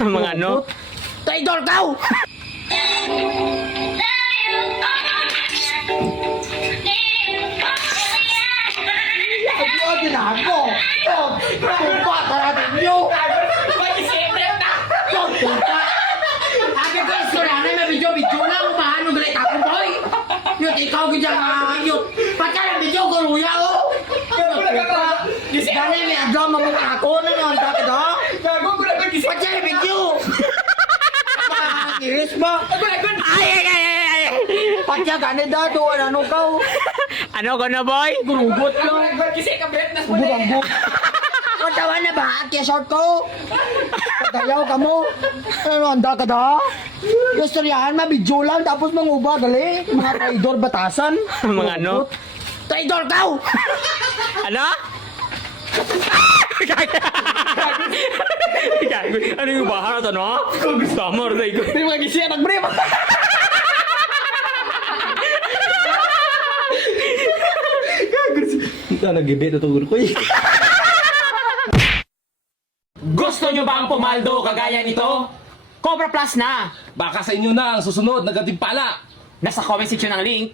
Mga ano? Traidor ka! Ay, ginago! Tumpa ka natin nyo! Tumpa! Sabi ko, istoranay na video lang, umahan ng galit ako, boy! Yun, ikaw ganyan nga, yun! Pagka na video, guruya, oh! Ganyan, may adlaw mamang ako, nangyanda ka na? Pagka na video! Iris ba? Ay! Pagka ganyan dato, ano ka? Ano ko na, boy? Gurugot ka! Gurugot! Katawan na ba? Kaya short ko! Pagdayaw ka mo! Ano, handa ka na? Yung storyahan, mabidyo lang, tapos manguba, gali! Mga traidor batasan! Mga ano? Traidor ka! Ano? Gago. Ano yung bahar ito, no? Summer, ko. Hindi mo kagisi, anak brief! Ito, nag-ibit ito ko eh. Gusto nyo ba ang pumaldo kagaya nito? Cobra Plus na! Baka sa inyo na ang susunod na gatimpala. Nasa comment section ang link.